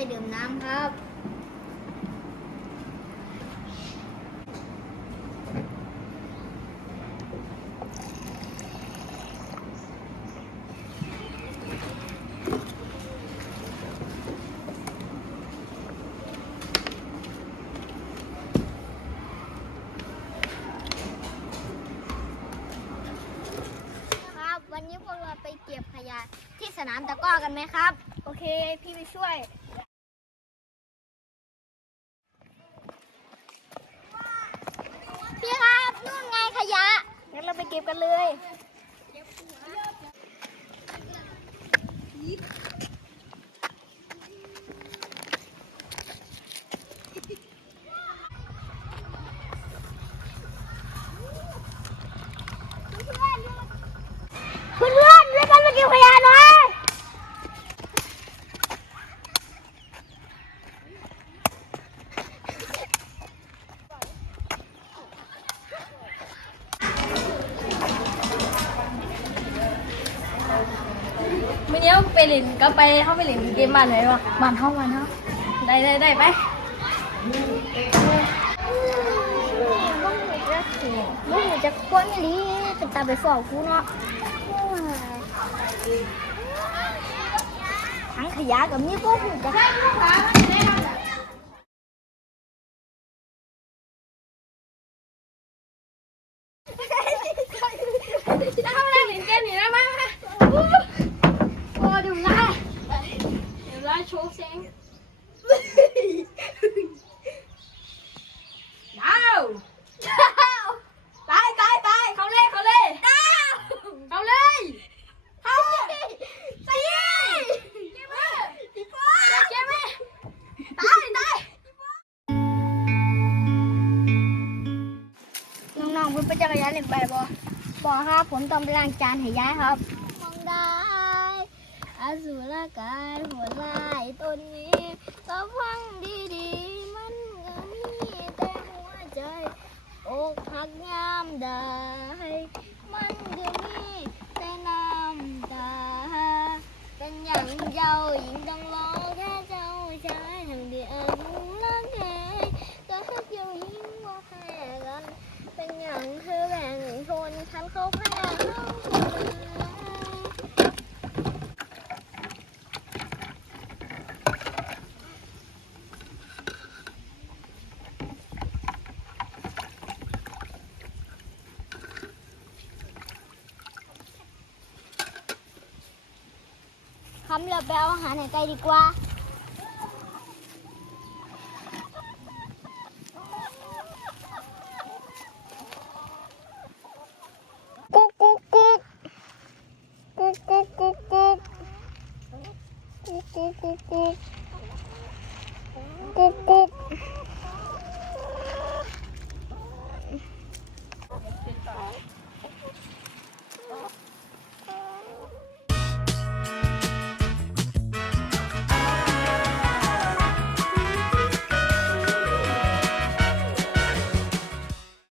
ไปดื่มน้ำครับ ครับ วันนี้พวกเราไปเก็บขยะที่สนามตะกร้อกันไหมครับ โอเค พี่ไปช่วย พี่ครับ นู่นไงขยะ งั้นเราไปเก็บกันเลย เพื่อนเพื่อนๆด้วยกันมาเก็บขยะหน่อย เนี้ไปเล่นก็ไปเข้าไปเล่นเกมบ้านไหนวะบ้านห้องบ้านเฮาได้ได้ได้ไปมึงจะควนลีเป็นตาไปฟอกกูเนาะทั้งขยะกับมีก็หูจะเข้าไปเล่นเกมนี่นะมาโอ้ดูไล่เดี๋ยวไล่ โชว์เซ็งดาวตายตายตายเขาเล่เขาเล่เขาเล่เขาตีเกมเมอร์เกมเมอร์ตายตายน้องๆเพิ่นไปจักรยานเล่นไปบ่บ่ครับผมต้องไปล้างจานให้ยายครับมองได้อ สุรกายหัวลายต้นนี้ก็ฟังดีๆ มันก็มีแต่หัวใจ อกหักยามใดมันก็มีแต่น้ำตาเป็นอย่างเจ้าหญิงต้องรอแค่เจ้าชายทางเดียวรักแค่ก็ฮักเจ้าหญิงว่าแพ้กัน เป็นอย่างเธอแบ่งชนฉันเขาแพ้เขาคำ เราไปเอาอาหารไหนไกลดีกว่า กุ๊กกุ๊กกุ๊กกุ๊กกุ๊กกุ๊กกุ๊กกุ๊กกุ๊กกุ๊กกุ๊ก